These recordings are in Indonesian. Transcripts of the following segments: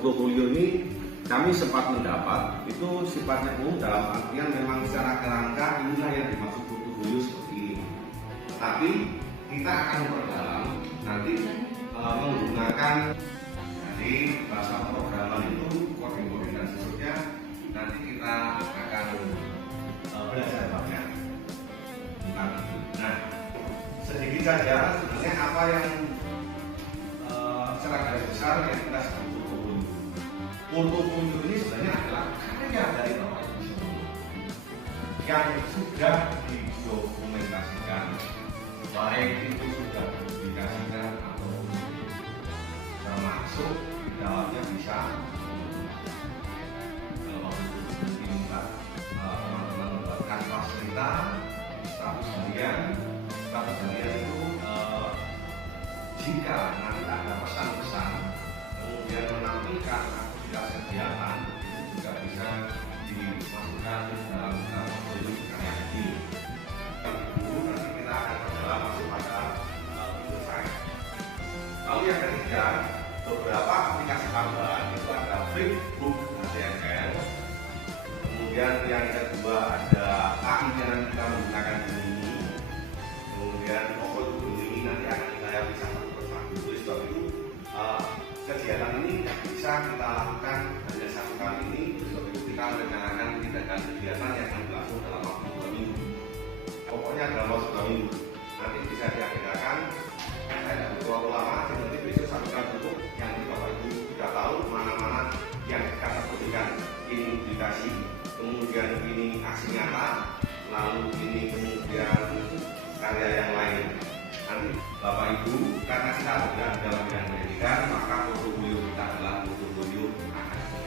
portofolio ini kami sempat mendapat itu sifatnya umum dalam artian memang secara kerangka inilah yang dimaksud portofolio seperti ini. Tapi kita akan memperdalam nanti menggunakan jadi bahasa pemrograman itu coding dan seterusnya nanti kita akan belajar banyak. Nah, sedikit saja sebenarnya apa yang secara garis besar yang kita sebut portofolio. Portofolio ini sebenarnya adalah karya dari Bapak Ibu semua yang sudah didokumentasikan, baik itu sudah dipublikasikan atau termasuk di dalamnya bisa kalau diminta teman-teman membuatkan fasilitas status harian itu jika nanti ada pesan-pesan kemudian menampilkan aktivitas kegiatan itu juga bisa dimasukkan di dalam portofolio karya ini. Nanti kita akan perdalam masuk pada video saya. Lalu yang ketiga, beberapa aplikasi tambahan itu ada Flipbook HTML. Kemudian yang kedua ada AI yang kita menggunakan ini. Kemudian ini nanti akan kita bisa satu persatu. Sebab itu kegiatan ini bisa kita lakukan hanya satu kali ini. Sebab itu kita merencanakan tindakan kegiatan yang akan berlangsung dalam waktu 2 minggu. Pokoknya dalam waktu 2 minggu nanti bisa diagendakan. Saya tidak butuh waktu lama. Nanti besok sampaikan dulu yang Bapak Ibu sudah tahu mana-mana yang kita berikan ini publikasi, kemudian ini aksi nyata, lalu ini kemudian karya yang lain. Nanti Bapak Ibu, karena kita sudah dalam bidang pendidikan, maka portofolio kita adalah portofolio akademik.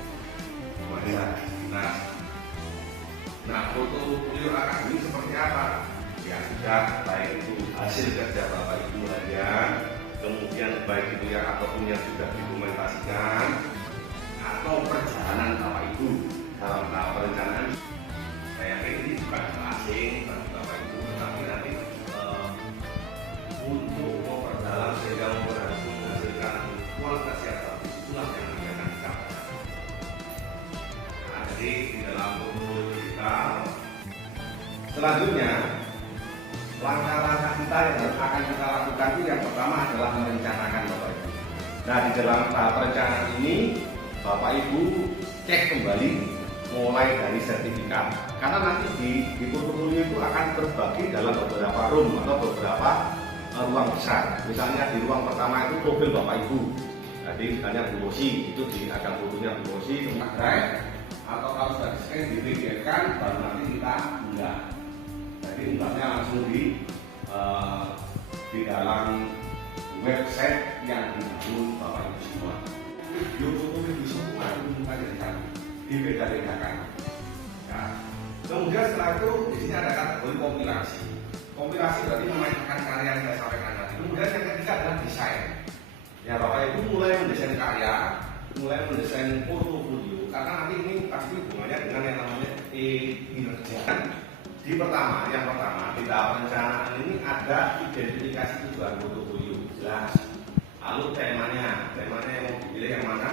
Nah, portofolio akademik seperti apa? Ya sudah, baik itu hasil kerja Bapak Ibu harian, kemudian baik itu yang ataupun yang sudah didokumentasikan, atau perjalanan Bapak Ibu dalam tahap perencanaan. Saya yakin ini bukan asing bagi Bapak Ibu, tetapi nanti untuk memperdalam sehingga menghasilkan kualitas yang bagus itulah yang akan kita lakukan. Nah, jadi di dalam portofolio kita selanjutnya langkah-langkah kita yang akan kita lakukan itu yang pertama adalah merencanakan Bapak Ibu. Nah, di dalam tahap perencanaan ini Bapak Ibu cek kembali mulai dari sertifikat, karena nanti di portofolio itu akan terbagi dalam beberapa room atau beberapa ruang besar. Misalnya di ruang pertama itu profil Bapak Ibu, jadi misalnya Bu Rosi itu akan fotonya Bu Rosi kita drive, atau kalau sudah di-scan di PDF kan baru nanti kita unggah. Jadi unggahnya langsung di dalam website yang dibangun Bapak Ibu semua. Video foto semua itu kita jadikan dibeda-bedakan. Nah, kemudian setelah itu di sini ada kategori kompilasi. Kompilasi berarti memetakan karya yang saya sampaikan tadi. Kemudian yang ketiga adalah desain. Ya, Bapak Ibu mulai mendesain karya, mulai mendesain portofolio, karena nanti ini pasti hubungannya dengan yang namanya kinerja. Yang pertama di tahap perencanaan ini ada identifikasi tujuan portofolio jelas. Lalu temanya yang mau dipilih yang mana?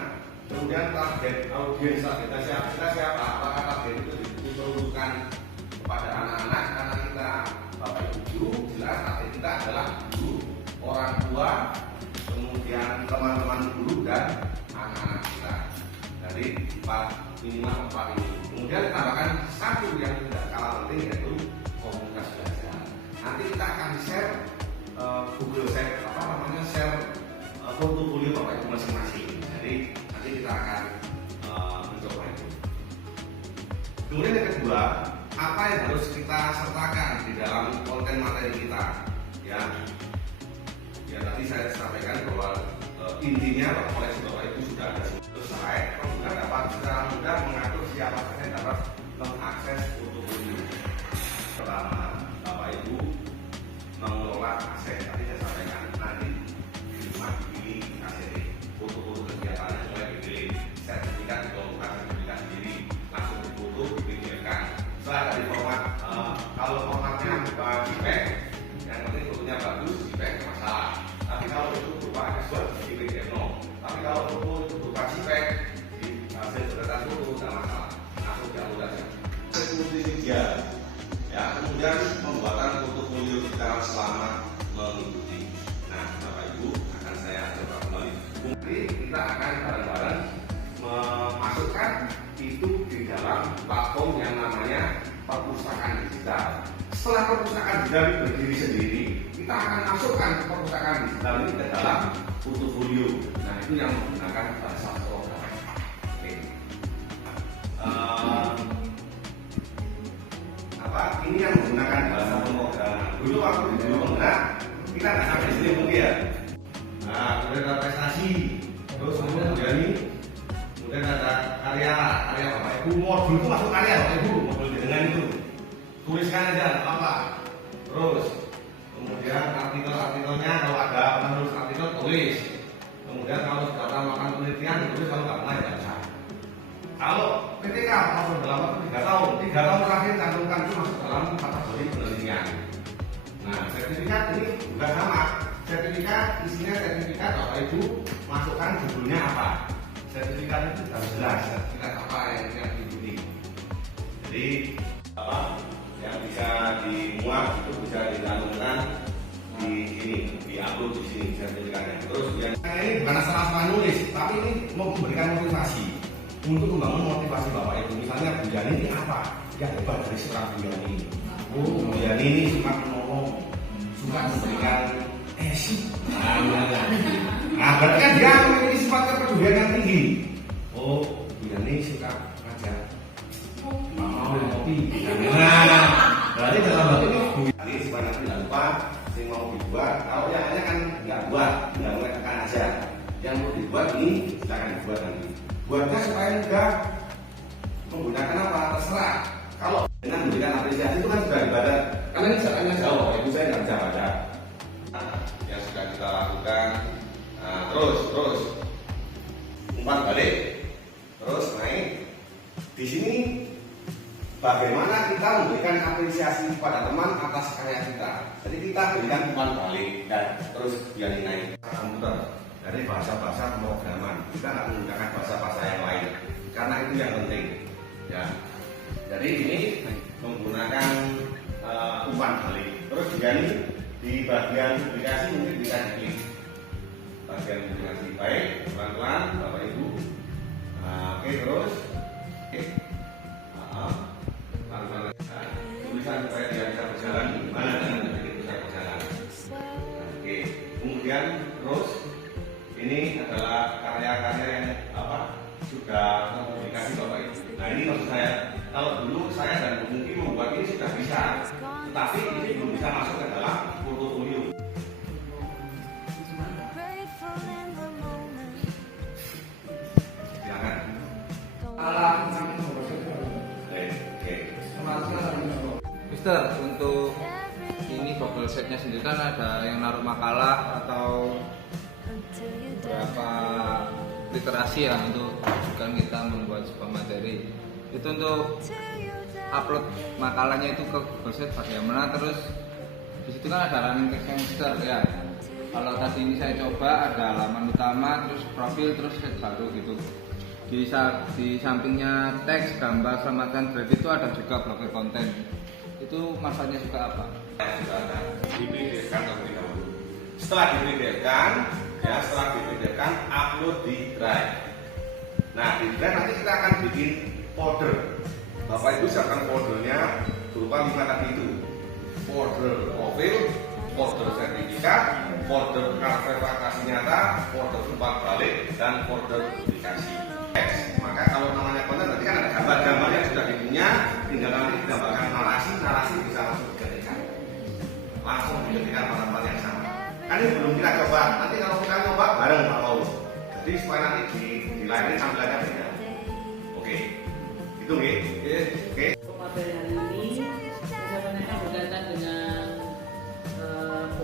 Kemudian target audiens kita siapa? Apakah target itu diperuntukkan kepada anak-anak karena kita Bapak Ibu guru, jelas target kita adalah guru, orang tua, kemudian teman-teman guru dan anak-anak kita. Jadi minimal 4 ini. Kemudian tambahkan satu yang tidak kalah penting yaitu komunitas belajar. Nanti kita akan share Google share portofolio Bapak Ibu masing-masing. Jadi nanti kita akan mencoba itu. Kemudian yang kedua, apa yang harus kita sertakan di dalam konten materi kita? Ya tadi saya sampaikan bahwa intinya koleksi Bapak Ibu sudah ada selesai, kemudian dapat secara mudah mengatur siapa saja yang dapat mengakses portofolio. Pertama, Bapak Ibu mengelola aset. Tadi saya sampaikan nanti di rumah dipilih aset foto-foto kegiatannya mulai dipilih, sertifikat dikelompokkan sertifikat sendiri, langsung difoto dipilihkan. Setelah dari format, kalau formatnya bukan JPEG, yang penting fotonya bagus, JPEG masalah. Tapi kalau itu berupa X1 di PDF no. Tapi kalau foto itu berupa JPEG Nanti kita akan bareng-bareng memasukkan itu di dalam platform yang namanya perpustakaan digital. Setelah perpustakaan digital ini berdiri sendiri, kita akan masukkan perpustakaan digital ini ke dalam portofolio. Nah, itu yang menggunakan bahasa program. Oke. Ini yang menggunakan bahasa pemrograman. Dulu waktu di Pemda, kita nggak sampai sini mungkin ya. Nah, kemudian ada prestasi, terus kemudian ada karya Bapak Ibu. Modul itu masuk karya Bapak Ibu, modul dengan itu. Tuliskan aja apa. Terus kemudian artikelnya kalau ada penulis artikel tulis. Kemudian kalau sudah melakukan penelitian tulis, kalau nggak pernah ya baca. Kalau PTK masuk dalam waktu 3 tahun terakhir cantumkan itu masuk dalam kategori penelitian. Nah, sertifikat ini juga sama. Sertifikat isinya sertifikat Bapak Ibu masukkan judulnya apa. Sertifikat itu harus jelas. Sertifikat apa yang diikuti. Jadi apa yang bisa dimuat itu bisa dicantumkan di sini, diupload di sini sertifikatnya. Terus yang ini bukan asal-asalan nulis, tapi ini mau memberikan motivasi untuk membangun motivasi Bapak Ibu. Misalnya Bu Yani ini apa yang hebat dari seorang Bu Yani? Bu Yani ini suka menolong, suka memberikan nah, berarti kan dia memiliki sifat kepedulian yang tinggi. Oh, Bu Yani suka ngajak mau kopi. Nah, berarti dalam hal ini Bu Yani supaya nanti tidak lupa yang mau dibuat. Kalau yang lainnya kan nggak buat, nggak boleh tekan aja. Yang mau dibuat ini silakan dibuat nanti. Buatnya supaya mudah, menggunakan apa terserah. Kalau dengan memberikan apresiasi itu kan sudah ibadah. Karena ini jalannya jauh, Ibu saya nggak bisa baca. Yang sudah kita lakukan, terus umpan balik, terus naik. Di sini bagaimana kita memberikan apresiasi kepada teman atas karya kita. Jadi kita berikan umpan balik dan terus biar naik. Komputer dari bahasa-bahasa pemrograman, kita nggak menggunakan bahasa-bahasa yang lain karena itu yang penting ya. Jadi ini menggunakan umpan balik. Terus juga ini di bagian publikasi mungkin bisa diklik bagian publikasi. Baik, pelan-pelan Bapak Ibu. Oke, terus pelan-pelan tulisan supaya dia bisa berjalan gimana nanti bisa berjalan. Oke, kemudian terus ini adalah karya-karya yang sudah terpublikasi Bapak Ibu. Nah, ini maksud saya, kalau dulu saya dan Bu Mungki membuat ini sudah bisa, tetapi ini belum bisa masuk ke dalam portofolio. Silakan. Mister, untuk ini bubble setnya sendiri kan ada yang naruh makalah atau berapa literasi ya untuk tujuan kita membuat sebuah materi. Itu untuk upload makalahnya itu ke Google Sheet bagaimana, terus di situ kan ada running text Mister ya. Kalau tadi ini saya coba ada halaman utama, terus profil, terus sheet baru gitu. Di sampingnya teks, gambar, selamatkan thread itu ada juga blokir konten. Itu manfaatnya juga apa? Sudah ada di-PDF-kan terlebih dahulu. Setelah di-PDF-kan, upload di Drive. Nah, di Drive nanti kita akan bikin folder. Bapak Ibu siapkan foldernya berupa 5 tadi itu. Folder profil, folder sertifikat, folder verifikasi nyata, folder umpan balik, dan folder publikasi. Maka kalau namanya konten berarti kan ada gambar-gambar yang sudah dipunya, tinggal nanti ditambahkan narasi bisa langsung diketikkan. Langsung diketikkan pada tempat yang sama. Kan ini belum kita coba, nanti kalau kita coba bareng Pak Paul. Jadi supaya nanti di lain tampilannya beda. Oke, itu nih. Oke. Materi hari ini sebenarnya berkaitan dengan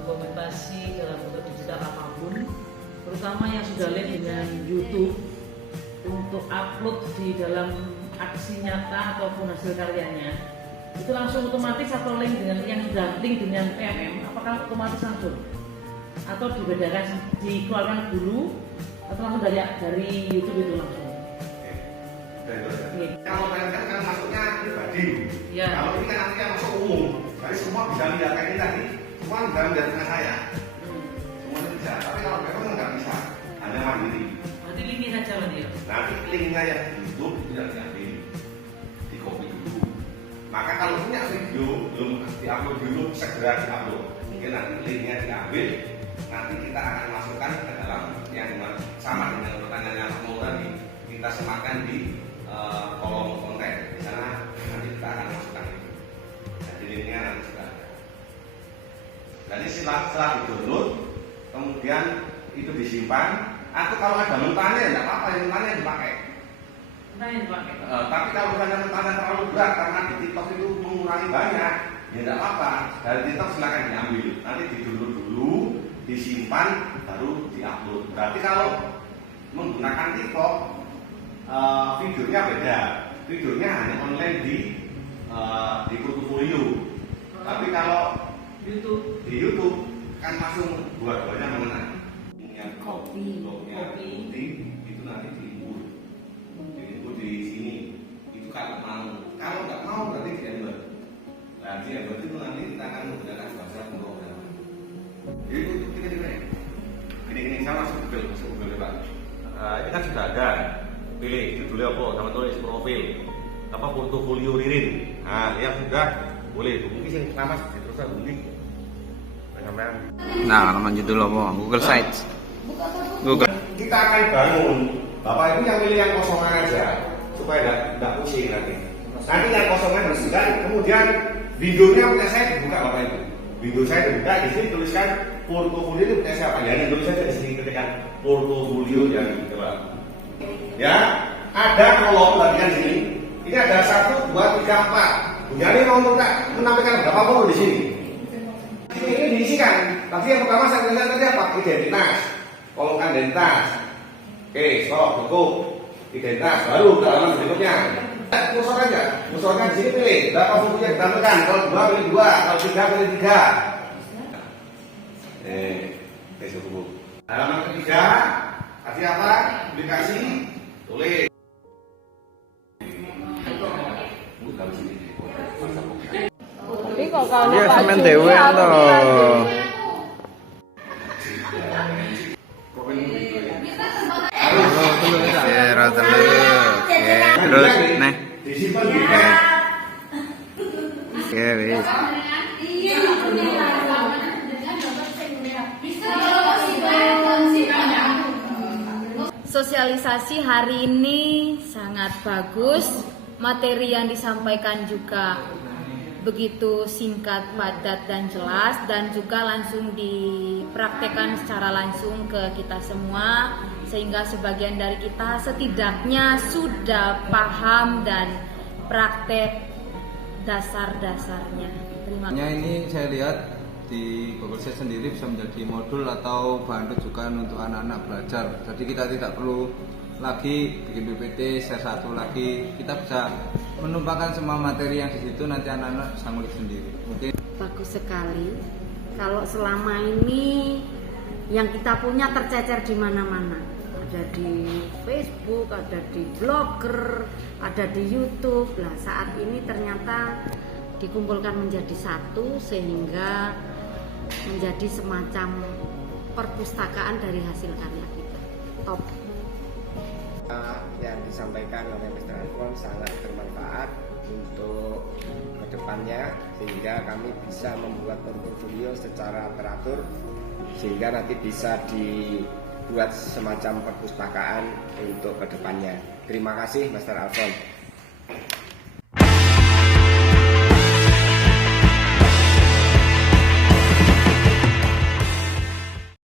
dokumentasi dalam bentuk digital apapun, terutama yang sudah lihat dengan YouTube untuk upload di dalam aksi nyata ataupun hasil karyanya. Itu langsung otomatis atau link dengan yang sudah link dengan PMM, apakah otomatis langsung? Atau dibedakan, dikeluarkan dulu atau langsung dari YouTube itu langsung? Kalau kalian kan masuknya pribadi, ya. Kalau ini kan nanti masuk umum, jadi semua bisa lihat kayak ini tadi, semua bisa lihat dengan saya, semua bisa. Tapi kalau memang nggak bisa, hanya mandiri. Nanti linknya yang di YouTube itu yang diambil, di copy dulu. Maka kalau punya video belum diupload dulu, segera diupload. Mungkin nanti linknya diambil, nanti kita akan masukkan ke dalam yang sama dengan pertanyaan yang mau tadi, kita sematkan di kolom konten. Di sana nanti kita akan masukkan itu. Jadi linknya nanti sudah ada. Jadi setelah di-download, kemudian itu disimpan. Atau kalau ada mentahnya, tidak apa-apa, yang mentahnya dipakai. Tapi kalau misalnya mentahnya terlalu berat karena di TikTok itu mengurangi banyak, ya tidak apa-apa. Dari TikTok silakan diambil. Nanti di-download dulu, disimpan, baru di-upload. Berarti kalau menggunakan TikTok, videonya beda. Videonya hanya online di portofolio. Tapi kalau di YouTube kan langsung dua-duanya mengenai. Kopi Itu nanti diimput di sini. Itu kalau nggak mau berarti di embed. Nah di embed itu nanti kita akan menggunakan bahasa pemrograman. Jadi untuk ini sama masuk Google Pak. Ini kan sudah ada. Pilih judulnya apa, nama tulis profil, apa portofolio Ririn. Nah yang sudah boleh. Mungkin sih nama terus unik. Nah, nama judul apa? Google Sites. Google. Kita akan bangun. Bapak Ibu yang pilih yang kosongan aja supaya tidak pusing nanti. Nanti yang kosongan disediakan, kemudian windownya punya saya dibuka Bapak Ibu. Window saya dibuka, di sini tuliskan portofolio itu punya siapa? Ya, ini tulis saja di sini ketikkan portofolio yang coba. Ya, ada kolom bagian sini. Ini ada 1, 2, 3, 4. Bu Yani mau menampilkan berapa kolom di sini? Ini diisikan. Tapi yang pertama saya tuliskan tadi apa? Identitas. Kolomkan identitas. Oke, stop, cukup. Identitas, baru ke halaman berikutnya. Kursor aja, kursornya di sini pilih. Berapa buku yang ditampilkan? Kalau 2 pilih 2, kalau 3 pilih 3. Cukup. Halaman ketiga, kasih apa? Aplikasi, tulis. Tapi kok kalau Iya, Pak semen Juni dewe aku toh. Ya, terus nih. Disimpan di pen. Oke, wis. Sosialisasi hari ini sangat bagus, materi yang disampaikan juga begitu singkat, padat dan jelas, dan juga langsung dipraktekkan secara langsung ke kita semua, sehingga sebagian dari kita setidaknya sudah paham dan praktek dasar-dasarnya. Terima kasih. Ini saya lihat di Google Sites sendiri bisa menjadi modul atau bahan rujukan untuk anak-anak belajar. Jadi kita tidak perlu lagi bikin PPT share satu lagi, kita bisa menumpahkan semua materi yang di situ, nanti anak-anak bisa ngulik sendiri. Mungkin bagus sekali. Kalau selama ini yang kita punya tercecer di mana-mana, ada di Facebook, ada di Blogger, ada di YouTube. Nah, saat ini ternyata dikumpulkan menjadi satu sehingga menjadi semacam perpustakaan dari hasil karya kita. Top. Yang disampaikan oleh Mr. Alfon sangat bermanfaat untuk kedepannya, sehingga kami bisa membuat portofolio secara teratur sehingga nanti bisa dibuat semacam perpustakaan untuk kedepannya. Terima kasih Mr. Alfon.